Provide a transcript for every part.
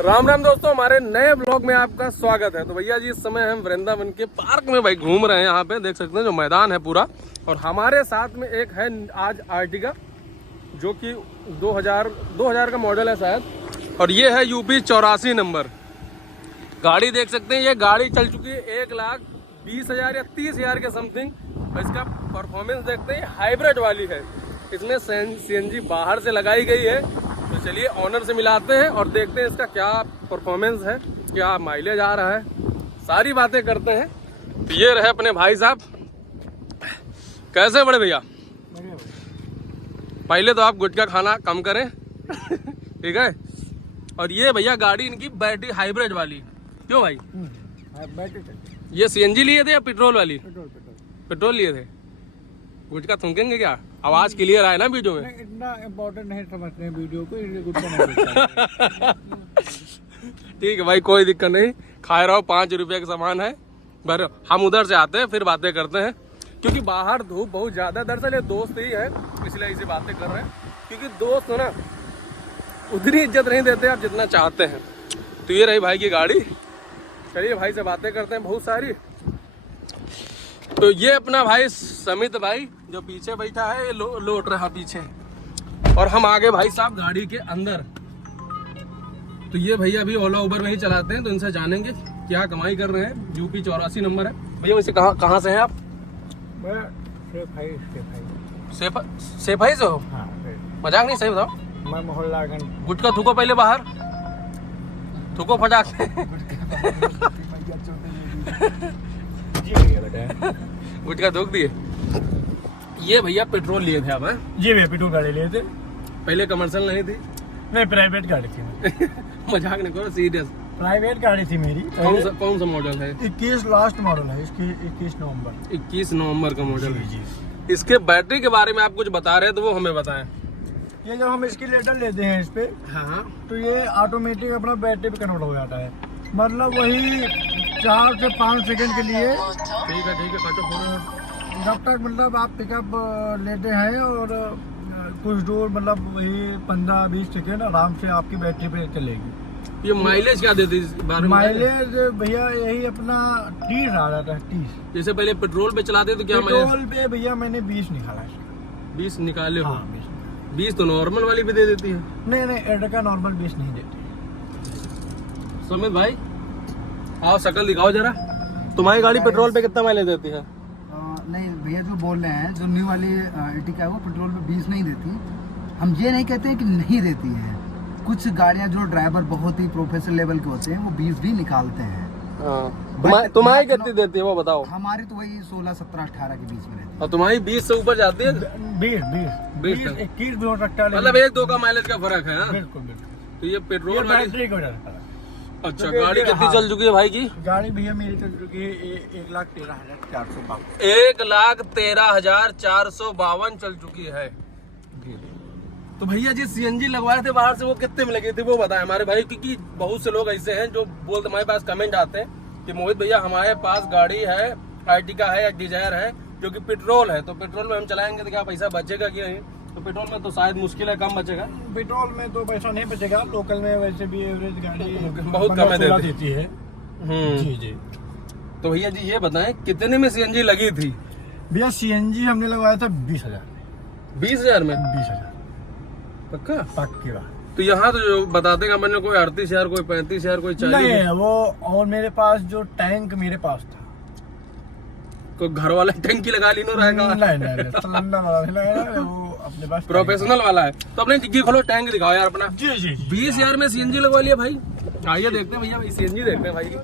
राम राम दोस्तों, हमारे नए ब्लॉग में आपका स्वागत है। तो भैया जी, इस समय हम वृंदावन के पार्क में भाई घूम रहे हैं। यहाँ पे देख सकते हैं जो मैदान है पूरा, और हमारे साथ में एक है आज आर्टिगा जो कि 2000 का मॉडल है शायद, और ये है यूपी 84 नंबर गाड़ी। देख सकते हैं ये गाड़ी चल चुकी है 1,20,000 या 30,000 के समथिंग। और इसका परफॉर्मेंस देखते हैं, हाइब्रिड वाली है, इसमें सीएनजी बाहर से लगाई गई है। तो चलिए ऑनर से मिलाते हैं और देखते हैं इसका क्या परफॉर्मेंस है, क्या माइलेज आ रहा है, सारी बातें करते हैं। तो ये रहे अपने भाई साहब। कैसे बड़े भैया? पहले तो आप गुटखा खाना कम करें ठीक है। और ये भैया गाड़ी इनकी बैटरी हाइब्रिड वाली, क्यों भाई? ये सीएनजी लिए थे या पेट्रोल वाली? पेट्रोल लिए थे। गुटखा थूकेंगे क्या? आवाज क्लियर आए ना वीडियो में? इतना इम्पोर्टेंट नहीं समझते हैं वीडियो को, इसलिए गुटखा नहीं ठीक है भाई, कोई दिक्कत नहीं, खा रहा हो। 5 रुपये का सामान है। पर हम उधर से आते हैं फिर बातें करते हैं, क्योंकि बाहर धूप बहुत ज्यादा। दरअसल ये दोस्त ही है इसलिए ऐसी बातें कर रहे हैं, क्योंकि दोस्त हो ना उतनी इज्जत नहीं देते आप जितना चाहते हैं। तो ये रही भाई की गाड़ी। चलिए भाई से बातें करते हैं बहुत सारी। तो ये अपना भाई समित भाई जो पीछे बैठा है, ये लोट रहा पीछे, और हम आगे भाई साहब गाड़ी के अंदर। तो ये भैया भी ओला उबर में ही चलाते हैं, तो इनसे जानेंगे क्या कमाई कर रहे हैं। यूपी 84 नंबर है भैया। वैसे कहाँ से हैं आप? सेफाई से हो? हाँ, मजाक नहीं, सही बताओ। मैं मोहल्ला गुटखा थूको पहले बाहर, थूको फटाक से गुटखा थूक दिए। ये भैया पेट्रोल लिए थे आप? हैं जी भैया, पेट्रोल गाड़ी लिए थे। पहले कमर्शियल नहीं थी? नहीं, प्राइवेट गाड़ी थी मजाक नहीं करो, सीरियस। प्राइवेट गाड़ी थी मेरी। कौन सा मॉडल है? 21 लास्ट मॉडल है इसकी, 21 नवंबर। 21 नवंबर का मॉडल है जी। इसके बैटरी के बारे में आप कुछ बता रहे हैं, तो वो हमें बताएं। ये जब हम इसकी लेटर लेते हैं इस पे, हाँ, तो ये ऑटोमेटिक अपना बैटरी पे कन्वर्ट हो जाता है। मतलब वही 4 से 5 सेकंड के लिए। ठीक है काटो फोन। जब तक मतलब आप पिकअप लेते हैं, और कुछ दूर मतलब वही 15-20 सेकंड आराम से आपकी बैटरी पे चलेगी। ये माइलेज क्या देती है? माइलेज भैया यही अपना 30 आ जाता है, 30। जैसे पहले पेट्रोल पे चलाते तो क्या पेट्रोल पे भैया मैंने 20 निकाला है। 20 निकाले हो? हाँ, 20 तो नॉर्मल वाली भी दे देती है। नहीं, एडका नॉर्मल 20 नहीं देती। सुमित भाई आओ, शक्ल दिखाओ जरा। तुम्हारी गाड़ी पेट्रोल पे कितना माइलेज देती है? नहीं भैया, जो बोल रहे हैं, जो न्यू वाली एर्टिगा है वो पेट्रोल पे 20 नहीं देती। हम ये नहीं कहते हैं कि नहीं देती है। कुछ गाड़ियां जो ड्राइवर बहुत ही प्रोफेशनल लेवल के होते हैं वो 20 भी निकालते हैं। तुम्हारी कितनी देती है वो बताओ? हमारी तो वही 16, 17, 18 के बीच में रहती है। और तुम्हारी 20 से ऊपर जाती है? 20, 21 भी हो सकता है। मतलब 1-2 का माइलेज का फर्क है। हाँ? बिल्कुल। तो ये पेट्रोल बैटरी को जाता है। अच्छा, गाड़ी कितनी चल चुकी है भाई की? गाड़ी भैया मेरी चल चुकी है 1,13,452। 1,13,452 चल चुकी है। तो भैया जी सीएनजी लगवाए थे बाहर से, वो कितने में लगे थे वो बताएं हमारे भाई, क्योंकि बहुत से लोग ऐसे हैं जो बोलते, हमारे पास कमेंट आते हैं कि मोहित भैया हमारे पास गाड़ी है, आर्टिगा है या डिजायर है जो कि पेट्रोल है, तो पेट्रोल में हम चलाएंगे तो क्या पैसा बचेगा कि नहीं? तो पेट्रोल में तो शायद मुश्किल है, कम बचेगा। पेट्रोल में तो पैसा नहीं बचेगा। लोकल में वैसे भी एवरेज गाड़ी बहुत कम देती है। जी। तो भैया जी ये बताएं कितने में सीएनजी लगी थी? भैया सीएनजी हमने लगवाया था 20,000। 20,000 में? 20,000 पक्का? पक्की बात। तो यहाँ तो जो बताते हैं मैंने, कोई 38,000, कोई 35,000, कोई 40,000। नहीं, वो और मेरे पास जो टैंक मेरे पास था, कोई घर वाला टैंकी लगा ली रहेगा? नहीं, सिलेंडर वाला नहीं लगाया, वो अपने पास प्रोफेशनल वाला है। तो अपने डिग्गी खोलो, टैंक दिखाओ यार अपना। जी। 20,000 में सीएनजी लगवा लिया भाई। आइए देखते हैं भैया, सीएनजी देखते हैं भाई की।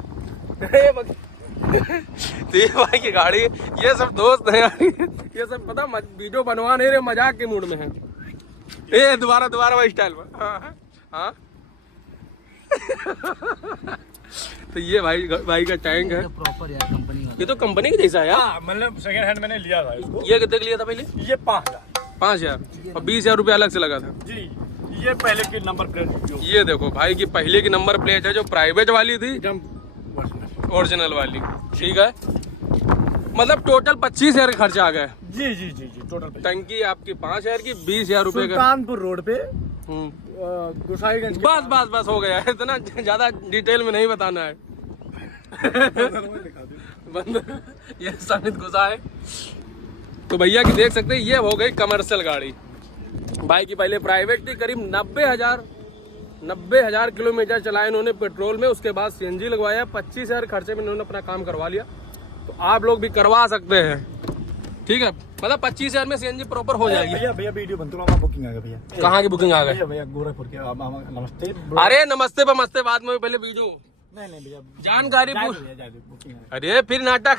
तो ये भाई की गाड़ी, ये सब दोस्त है यार, ये सब पता वीडियो बनवा नहीं रहे, मजाक के मूड में है। ए दोबारा भाई स्टाइल में। हाँ तो ये भाई का टैंक है। प्रॉपर यार कंपनी वाला। ये तो कंपनी के जैसा है यार। मतलब सेकंड हैंड मैंने लिया था इसको। ये कितने का लिया था पहले? ये 5,000। 5,000 और 20,000 रुपया अलग से लगा था। जी, ये पहले की नंबर प्लेट। ये देखो भाई की पहले की नंबर प्लेट है, जो प्राइवेट वाली थी, ओरिजिनल वाली। ठीक है, मतलब टोटल 25,000 का खर्चा आ गया। जी टोटल टंकी आपकी 5,000 की, 20,000 रुपए का। सुल्तानपुर रोड पे गोसाईगंज बस बस बस हो गया, इतना ज्यादा डिटेल में नहीं बताना है। बंद ये सानित घुसा है। तो भैया की देख सकते हैं, ये हो गई कमर्शियल गाड़ी। भाई की पहले प्राइवेट थी, करीब 90,000 किलोमीटर चलाए इन्होंने पेट्रोल में, उसके बाद सीएनजी लगवाया, 25,000 खर्चे में इन्होंने अपना काम करवा लिया। तो आप लोग भी करवा सकते हैं, ठीक है, मतलब 25,000 में सीएनजी प्रॉपर हो जाएगी। भैया भैया वीडियो बनते रहो, बुकिंग आ गया भैया। कहाँ की बुकिंग आ गई? भैया गोरखपुर के। नमस्ते। अरे नमस्ते बमस्ते बाद में, पहले वीडियो नहीं भैया, जानकारी पूछ। बुकिंग है। अरे फिर नाटक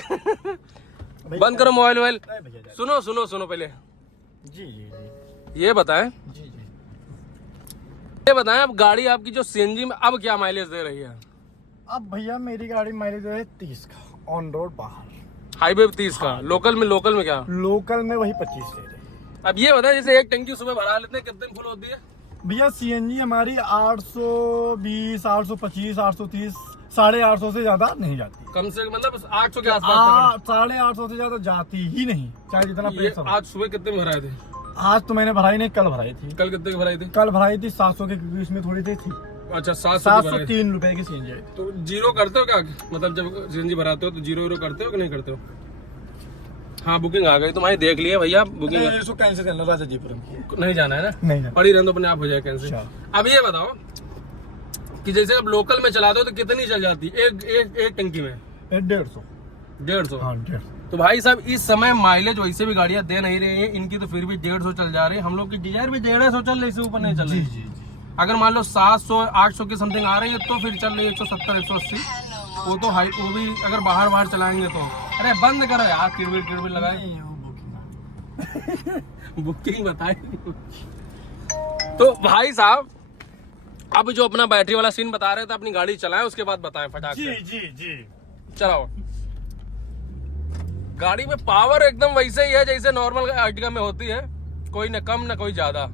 बंद करो, मोबाइल वोबाइल। भैया सुनो पहले जी जी ये बताएं, जी जी ये बताएं अब गाड़ी आपकी जो सीएनजी में अब क्या माइलेज दे रही है? अब भैया मेरी गाड़ी माइलेज है 30 का, ऑन रोड बाहर, हाईवे पे 30 का, लोकल में क्या? लोकल में वही 25 दे रहे। अब ये बताएं, जैसे एक टंकी सुबह भरा लेते हैं, कितने फुल होती है? भैया सीएनजी हमारी 820, 825, 830, 850 से ज्यादा नहीं जाती। कम से कम मतलब 800 के आसपास। 850 से ज्यादा जाती ही नहीं, चाहे जितना ये प्रेशर हो। आज सुबह कितने में भराए थे? आज तो मैंने भराई नहीं, कल भराई थी। कल कितने की भराई थी? कल भराई थी 700 के, क्योंकि इसमें थोड़ी देर थी। अच्छा 703 ₹703 की सीएनजी आई थी। तो जीरो करते हो क्या, मतलब जब सीएनजी भराते हो तो जीरो करते हो कि नहीं करते हो? हाँ बुकिंग आ गई तुम्हारी, देख लिया भैया बुकिंग। इसको कैंसिल करना, राजाजीपुरम की नहीं जाना है ना? नहीं जाना। पड़ी रहने दो, अपने आप हो जाए कैंसिल। अच्छा। अब ये बताओ कि जैसे अब लोकल में चलाते हो तो कितनी चल जाती है एक टंकी में? 150। 150। हाँ 150। तो भाई साहब इस समय माइलेज वैसे भी गाड़ियां दे नहीं रही है, इनकी तो फिर भी 150 चल जा रही है। हम लोग की डिजायर भी 150 चल रही, इससे ऊपर नहीं चल रही। जी। अगर मान लो 700 800 की समथिंग आ रही है तो फिर चल रही है 170 180। वो तो हाई, वो भी अगर बाहर चलाएंगे तो। अरे बंद करो यार, किड़बिड़ लगाए। बुकिंग बताए। तो भाई साहब अब जो अपना बैटरी वाला सीन बता रहे थे, अपनी गाड़ी चलाएं उसके बाद बताएं फटाक से। जी चलाओ। गाड़ी में पावर एकदम वैसे ही है जैसे नॉर्मल आर्टिका में होती है, कोई न कम न कोई ज्यादा।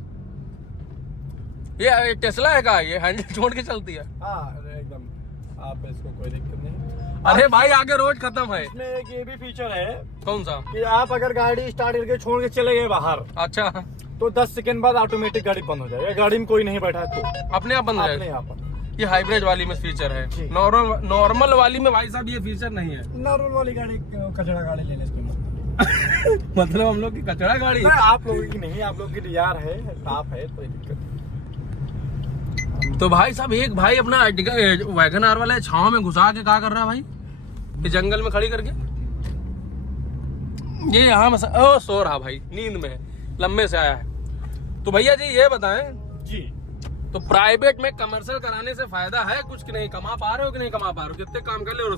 ये टेस्ला है का, ये हैंडल छोड़ के चलती है। एकदम, आप इसको कोई दिक्कत नहीं। अरे भाई आगे रोड खत्म है। इसमें एक ये भी फीचर है कौन सा? कि आप अगर गाड़ी स्टार्ट करके छोड़ के चले गए बाहर, अच्छा, तो 10 सेकंड बाद ऑटोमेटिक गाड़ी बंद हो जाएगी। गाड़ी में कोई नहीं बैठा है तो अपने आप बंद हो अपने जाएगा। आप बंद। ये हाइब्रिड वाली में फीचर है, जी। नॉर्मल वाली में भाई साहब ये फीचर नहीं है। नॉर्मल वाली गाड़ी, कचरा गाड़ी लेने से मतलब हम लोग की कचरा गाड़ी। आप लोगों की नहीं, आप लोग की डिजायर है, टॉप है, कोई दिक्कत नहीं। तो भाई साहब एक भाई अपना आर्टिका वैगन आर वाला छाव में घुसा के क्या कर रहा है भाई, ये जंगल में खड़ी करके। ये यहाँ ओ सो रहा भाई, नींद में है, लंबे से आया है। तो भैया जी ये बताएं जी, तो प्राइवेट में कमर्शियल कराने से फायदा है कुछ कि नहीं? कमा पा रहे हो कि नहीं कमा पा रहे हो? कितने काम कर ले हो?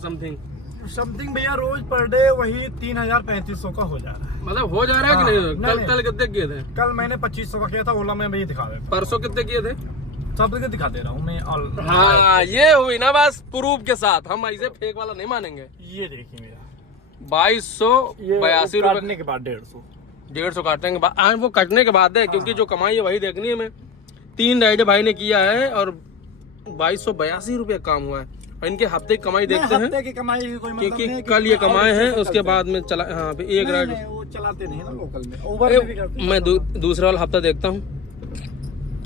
समथिंग भैया रोज पर डे वही 3000-3500 का हो जा रहा है। मतलब हो जा रहा है कि नहीं? नहीं। कल कितने किए थे? कल मैंने 2500 का किया था, ओला में भैया दिखा देता। परसों कितने किए थे? सब जगह दिखा दे रहा हूँ मैं। हाँ ये हुई ना बस प्रूफ के साथ, हम ऐसे फेक वाला नहीं मानेंगे। ये देखिए मेरा 2282 रुपए काटने के बाद 150 काटने के बाद। वो कटने के बाद है, क्योंकि जो कमाई है वही देखनी है। हमें 3 राइड भाई ने किया है और 2282 रुपये काम हुआ है। और इनके हफ्ते की कमाई देखते हैं, हफ्ते की कमाई की कोई मतलब क्योंकि नहीं है कि कल ये कमाए हैं, और उसके बाद में चला। हाँ एक राइड वो चलाते नहीं ना लोकल में, ओवर में भी करते हैं। मैं दूसरा वाला हफ्ता देखता हूँ।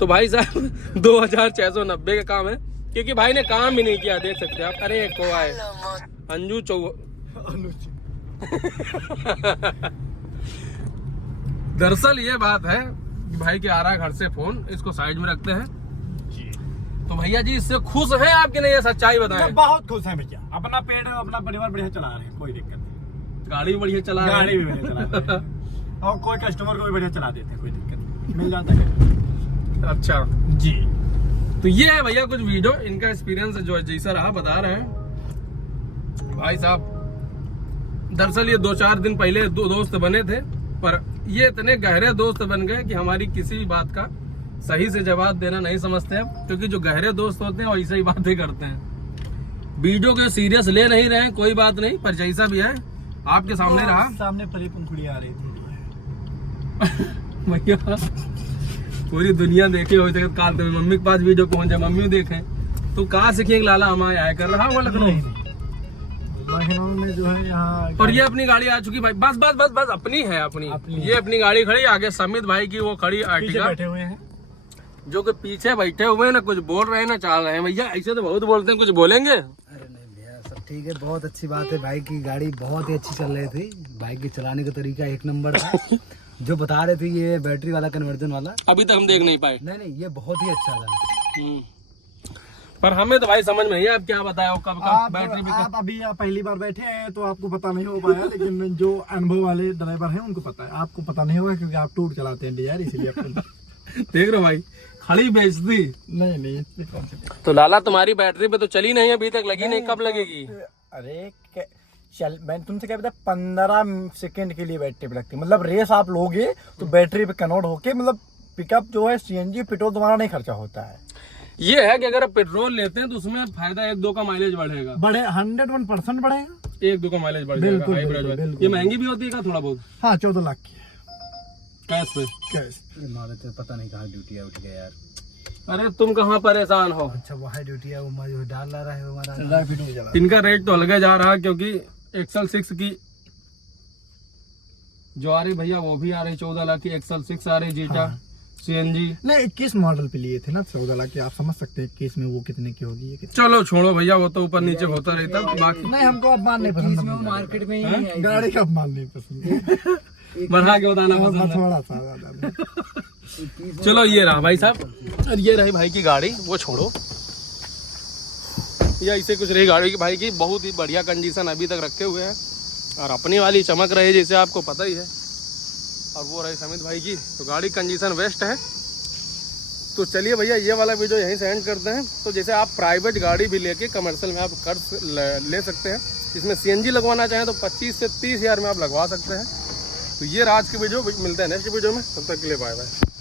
तो भाई साहब 2690 का काम है, क्योंकि भाई ने काम भी नहीं किया, देख सकते हैं आप। अरे को आए अंजू दरअसल ये बात है कि भाई के आ रहा है घर से फोन, इसको साइड में रखते हैं। तो भैया जी इससे खुश हैं आप कि नहीं? ये सच्चाई बताएं। बहुत खुश है भैया, अपना पेट अपना परिवार बढ़िया चला रहे हैं, कोई दिक्कत नहीं। गाड़ी भी बढ़िया चला रहे हैं। गाड़ी भी बढ़िया चला रहे हैं। और कोई कस्टमर को भी बढ़िया चला देते हैं, कोई दिक्कत नहीं, मिल जाता है। अच्छा जी, तो ये है भैया कुछ वीडियो, इनका एक्सपीरियंस जो जैसा रहा बता रहे हैं भाई साहब। दरअसल ये 2-4 दिन पहले 2 दोस्त बने थे, पर ये इतने गहरे दोस्त बन गए कि हमारी किसी भी बात का सही से जवाब देना नहीं समझते अब, क्योंकि जो गहरे दोस्त होते हैं वैसे ही बातें करते हैं। वीडियो को सीरियस ले नहीं रहे हैं, कोई बात नहीं, पर जैसा भी है आपके सामने रहा। सामने परी पंखुड़ी आ रही थी भैया पूरी दुनिया देखे हो जगत काल में, मम्मी के पास वीडियो पहुंचे, मम्मी देखे तो कहाँ सीखेंगे लाला हमारे आया कर रहा हुआ लखनऊ में जो है यहाँ। और ये अपनी गाड़ी आ चुकी भाई, बस बस बस बस अपनी है, अपनी ये अपनी गाड़ी खड़ी, आगे समित भाई की वो खड़ी आर्टिका। बैठे हुए हैं जो कि पीछे बैठे हुए हैं ना, कुछ बोल रहे हैं ना चाल रहे हैं। भैया ऐसे तो बहुत बोलते हैं, कुछ बोलेंगे? अरे नहीं भैया, सब ठीक है। बहुत अच्छी बात है, भाई की गाड़ी बहुत ही अच्छी चल रही थी। बाइक के चलाने का तरीका एक नंबर था। जो बता रहे थे ये बैटरी वाला कन्वर्जन वाला, अभी तक हम देख नहीं पाए। नहीं ये बहुत ही अच्छा था। पर हमें तो भाई समझ में नहीं, आप क्या बताया कब कब बैटरी भी आप अभी आप पहली बार बैठे हैं तो आपको पता नहीं हो पाया, लेकिन जो अनुभव वाले ड्राइवर हैं उनको पता है। आपको पता नहीं होगा क्योंकि आप टूर चलाते हैं डिजायर, इसीलिए आपको देख रहे हो भाई, खड़ी बेचती। नहीं इसमें कौन सी तो लाला तुम्हारी बैटरी पे तो चली नहीं, अभी तक लगी नहीं, कब लगेगी? अरे चल, मैंने तुमसे क्या बताया, 15 सेकंड के लिए बैटरी पे लगती है। मतलब रेस आप लोगे तो बैटरी पे कन्वर्ट होके, मतलब पिकअप जो है सीएनजी पेट्रोल तुम्हारा नहीं खर्चा होता है। ये है कि अगर आप पेट्रोल लेते हैं तो उसमें फायदा 1-2 का माइलेज बढ़ेगा, 101% बढ़ेगा, 1-2 का माइलेज बढ़ जाएगा हाइब्रिड में। ये महंगी भी होती है क्या थोड़ा बहुत? हाँ 14 लाख की कैश पे? कैश। हमारे तो पता नहीं कहाँ ड्यूटी है, उठ गया यार। अरे तुम कहाँ परेशान हो? अच्छा वो है ड्यूटी है, वो डाल रहा है हमारा। इनका रेट तो अलग जा रहा है, क्योंकि एक्सल 6 की जो आ रही भैया वो भी आ रही 14 लाख की। एक्सल 6 आ रही जीटा सीएनजी। नहीं 21 मॉडल पे लिए थे ना 14 लाख की, आप समझ सकते हैं 21 में वो कितने की होगी। ये चलो छोड़ो भैया, वो तो ऊपर नीचे होता रहता। बाकी नहीं, हमको अपमान नहीं पसंद, मार्केट में ही गाड़ी का अपमान नहीं पसंद, बढ़ा के बताना पसंद है। थोड़ा सा। चलो ये रहा भाई साहब, और ये रही भाई की गाड़ी, वो छोड़ो या इसे कुछ रही गाड़ी की भाई की, बहुत ही बढ़िया कंडीशन अभी तक रखे हुए हैं, और अपनी वाली चमक रही जैसे आपको पता ही है। और वो रही समित भाई की, तो गाड़ी कंडीशन बेस्ट है। तो चलिए भैया ये वाला वीडियो यहीं से एंड करते हैं। तो जैसे आप प्राइवेट गाड़ी भी लेके कमर्शियल में आप ले सकते हैं, इसमें सीएनजी लगवाना चाहें तो 25 से 30 हज़ार में आप लगवा सकते हैं। तो ये आज की वीडियो, मिलते हैं नेक्स्ट वीडियो में, तब तक के लिए बाय बाय।